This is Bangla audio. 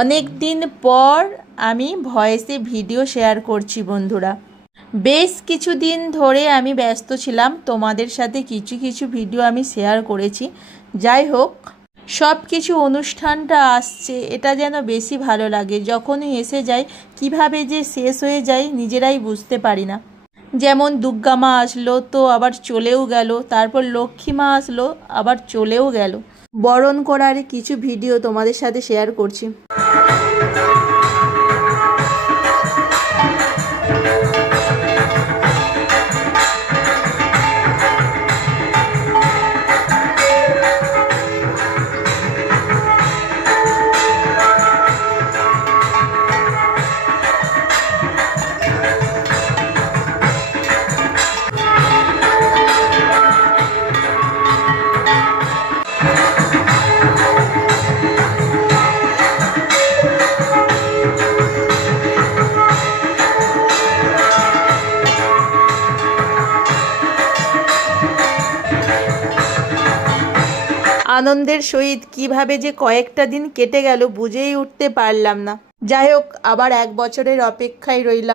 অনেক দিন পর আমি ভয়েসে ভিডিও শেয়ার করছি বন্ধুরা। বেশ কিছুদিন ধরে আমি ব্যস্ত ছিলাম, তোমাদের সাথে কিছু কিছু ভিডিও আমি শেয়ার করেছি। যাই হোক, সব কিছু অনুষ্ঠানটা আসছে, এটা যেন বেশি ভালো লাগে। যখনই এসে যায় কিভাবে যে শেষ হয়ে যায় নিজেরাই বুঝতে পারি না। যেমন দুর্গা মা আসলো তো আবার চলেও গেল, তারপর লক্ষ্মী মা আসলো আবার চলেও গেল। বরণ করার কিছু ভিডিও তোমাদের সাথে শেয়ার করছি। আনন্দের সহিত কিভাবে যে কয়েকটা দিন কেটে গেল বুঝেই উঠতে পারলাম না। যাই হোক, আবার 1 বছরের অপেক্ষায় রইলাম।